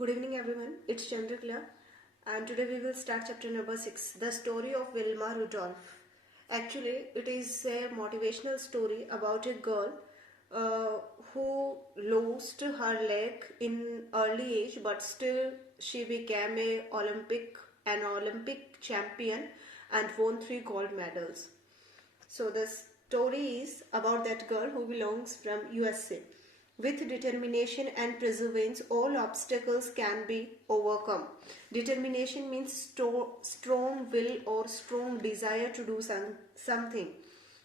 Good evening everyone, it's Chandrakala and today we will start chapter number 6, the story of Willma Rundolph. Actually, it is a motivational story about a girl who lost her leg in early age, but still she became an Olympic champion and won 3 gold medals. So the story is about that girl who belongs from USA. With determination and perseverance, all obstacles can be overcome. Determination means strong will or strong desire to do something.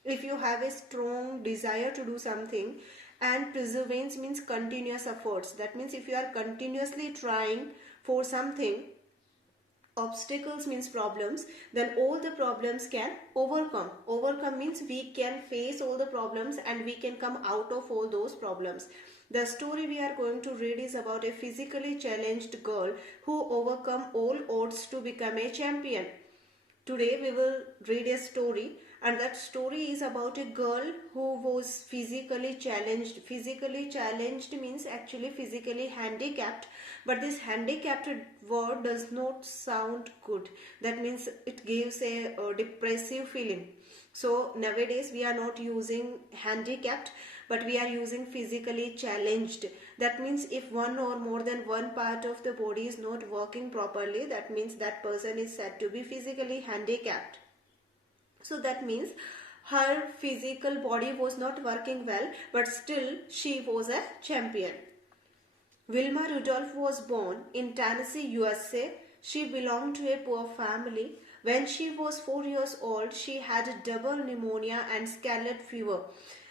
If you have a strong desire to do something, and perseverance means continuous efforts. That means if you are continuously trying for something, obstacles means problems, then all the problems can overcome means we can face all the problems and we can come out of all those problems. The story we are going to read is about a physically challenged girl who overcome all odds to become a champion. Today we will read a story, and that story is about a girl who was physically challenged. Physically challenged means actually physically handicapped, but this handicapped word does not sound good. That means it gives a depressive feeling. So nowadays we are not using handicapped, but we are using physically challenged. That means if one or more than one part of the body is not working properly, that means that person is said to be physically handicapped. So that means her physical body was not working well, but still she was a champion. Wilma Rudolph was born in Tennessee, USA. She belonged to a poor family. When she was 4 years old, she had double pneumonia and scarlet fever.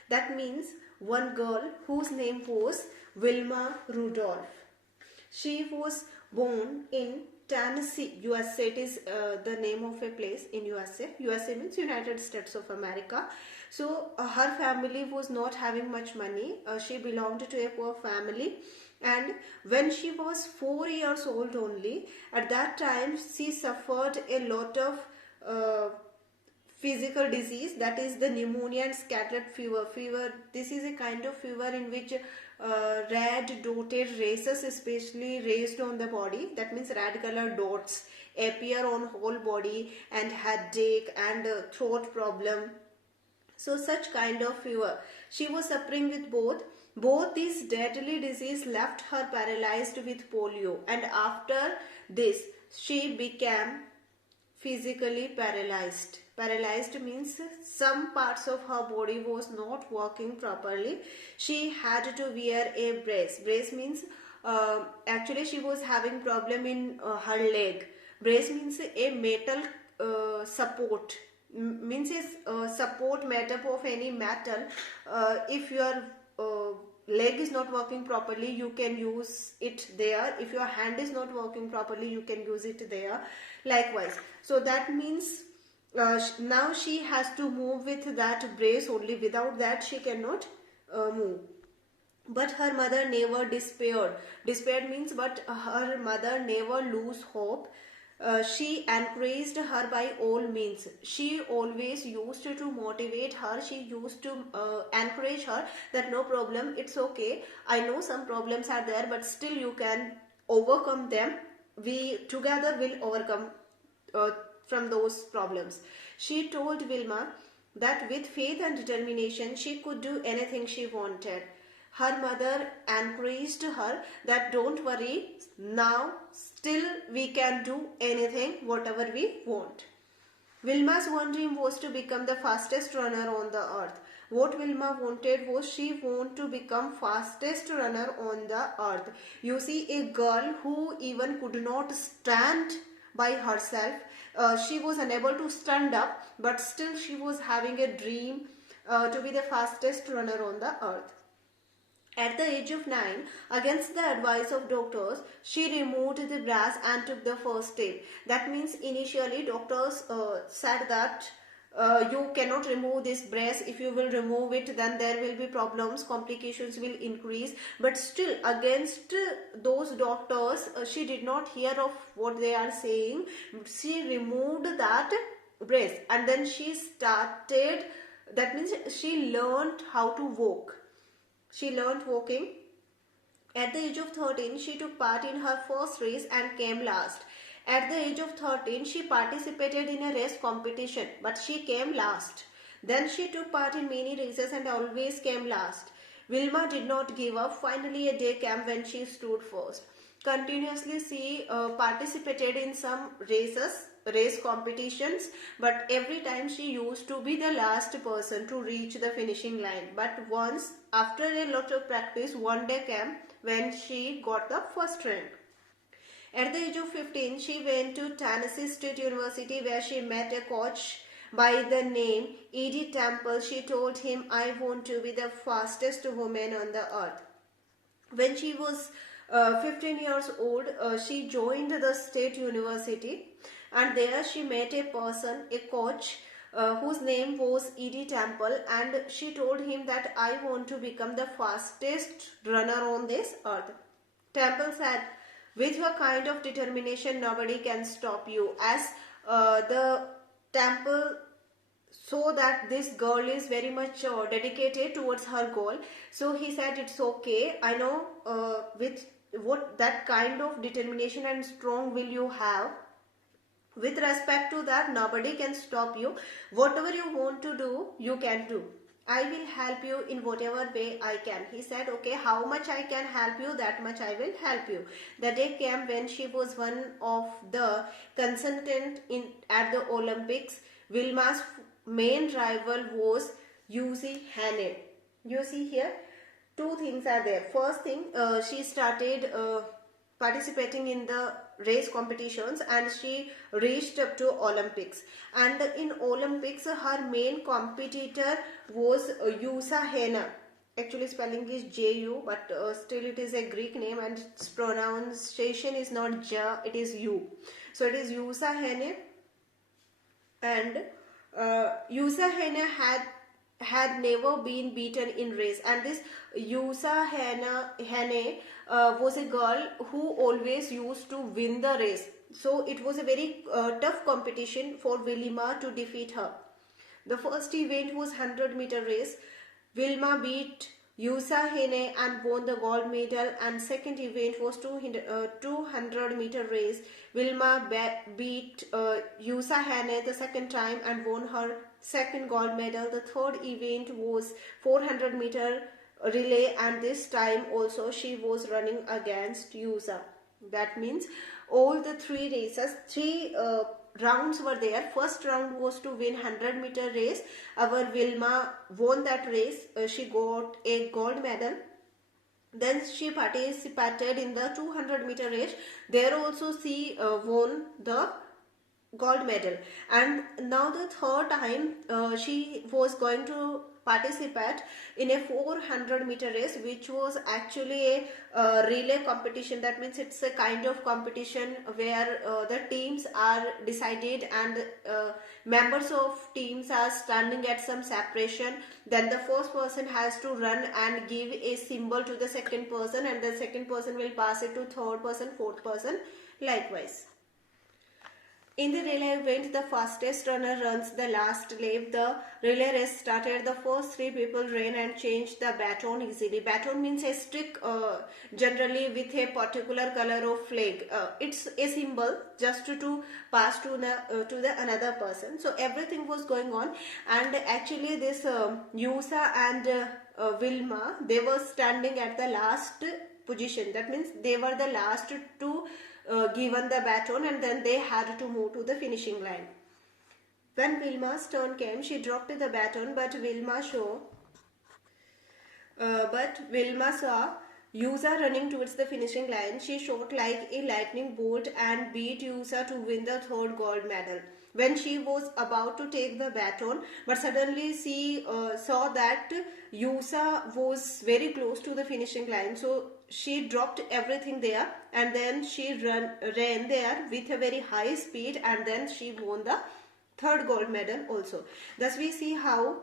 That means one girl whose name was Willma Rudolph. She was born in Tennessee, USA. It is the name of a place in USA. USA means United States of America. So her family was not having much money. She belonged to a poor family. And when she was 4 years old only, at that time she suffered a lot of physical disease, that is the pneumonia and scarlet fever. This is a kind of fever in which red dotted races especially raised on the body. That means red color dots appear on whole body, and headache and throat problem. So such kind of fever. She was suffering with both these deadly disease left her paralyzed with polio, and after this she became physically paralyzed. Paralyzed means some parts of her body was not working properly. She had to wear a brace. Brace means actually she was having problem in her leg. Brace means a metal support. Means a support made up of any metal. If your leg is not working properly, you can use it there. If your hand is not working properly, you can use it there. Likewise. So that means now she has to move with that brace only. Without that she cannot move. But her mother never despaired. Despaired means but her mother never lose hope. She encouraged her by all means. She always used to motivate her. She used to encourage her that no problem, it's okay. I know some problems are there, but still you can overcome them. We together will overcome from those problems. She told Wilma that with faith and determination she could do anything she wanted. Her mother encouraged her that don't worry, now still we can do anything, whatever we want. Wilma's one dream was to become the fastest runner on the earth. What Wilma wanted was she wanted to become fastest runner on the earth. You see, a girl who even could not stand by herself, she was unable to stand up, but still she was having a dream to be the fastest runner on the earth. At the age of 9, against the advice of doctors, she removed the brace and took the first step. That means initially doctors said that you cannot remove this brace. If you will remove it, then there will be problems, complications will increase. But still, against those doctors, she did not hear of what they are saying. She removed that brace and then she started, that means she learned how to walk. She learned walking At the age of 13, she took part in her first race and came last. At the age of 13, she participated in a race competition, but she came last. Then she took part in many races and always came last. Wilma did not give up. Finally, a day came when she stood first. Continuously, she participated in some race competitions, but every time she used to be the last person to reach the finishing line. But once, after a lot of practice, one day came when she got the first rank. At the age of 15, she went to Tennessee State University where she met a coach by the name E.D. Temple. She told him, "I want to be the fastest woman on the earth." When she was 15 years old, she joined the state university, and there she met a person, a coach, whose name was E.D. Temple, and she told him that, "I want to become the fastest runner on this earth." Temple said, "With your kind of determination, nobody can stop you." As the Temple saw that this girl is very much dedicated towards her goal, so he said, "It's okay. I know with what that kind of determination and strong will you have. With respect to that, nobody can stop you. Whatever you want to do, you can do. I will help you in whatever way I can." He said, "Okay, how much I can help you, that much I will help you." The day came when she was one of the contestants at the Olympics. Wilma's main rival was Yusi Hane. You see here, two things are there. First thing, she started participating in the race competitions and she reached up to Olympics. And in Olympics, her main competitor was Yusa Hena. Actually, spelling is J-U, but still it is a Greek name and its pronunciation is not Ja, it is U. So it is Yusa Hene, and Yusa Hene had never been beaten in race, and this Yusa Hene was a girl who always used to win the race. So it was a very tough competition for Wilma to defeat her. The first event was 100-meter race. Wilma beat Yusa Hene and won the gold medal, and second event was 200-meter race. Wilma beat Yusa Hene the second time and won her second gold medal. The third event was 400-meter relay, and this time also she was running against Yusa. That means all the three races, three rounds were there. First round was to win 100-meter race. Our Wilma won that race. She got a gold medal. Then she participated in the 200-meter race. There also she won the gold medal. And now the third time she was going to participate in a 400-meter race, which was actually a relay competition. That means it's a kind of competition where the teams are decided and members of teams are standing at some separation. Then the first person has to run and give a symbol to the second person, and the second person will pass it to third person, fourth person, likewise. In the relay event, the fastest runner runs the last lap. The relay race started. The first three people ran and changed the baton easily. Baton means a stick, generally with a particular color of flag. It's a symbol just to pass to the another person. So everything was going on, and actually this Yusa and Wilma, they were standing at the last position. That means they were the last to given the baton, and then they had to move to the finishing line. When Wilma's turn came, she dropped the baton, but Wilma saw Yusa running towards the finishing line. She shot like a lightning bolt and beat Yusa to win the third gold medal. When she was about to take the baton, but suddenly she saw that Yusa was very close to the finishing line, so she dropped everything there, and then she ran there with a very high speed, and then she won the third gold medal also. Thus we see how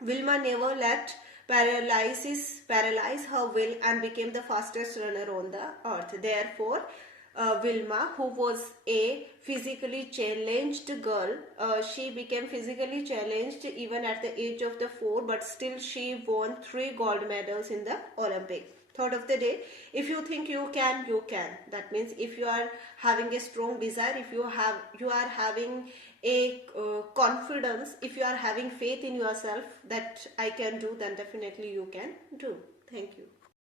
Wilma never let paralyze her will and became the fastest runner on the earth. Therefore, Wilma, who was a physically challenged girl, she became physically challenged even at the age of 4, but still she won 3 gold medals in the Olympic. Thought of the day: if you think you can, you can. That means if you are having a strong desire, if you are having a confidence, if you are having faith in yourself that I can do, then definitely you can do. Thank you.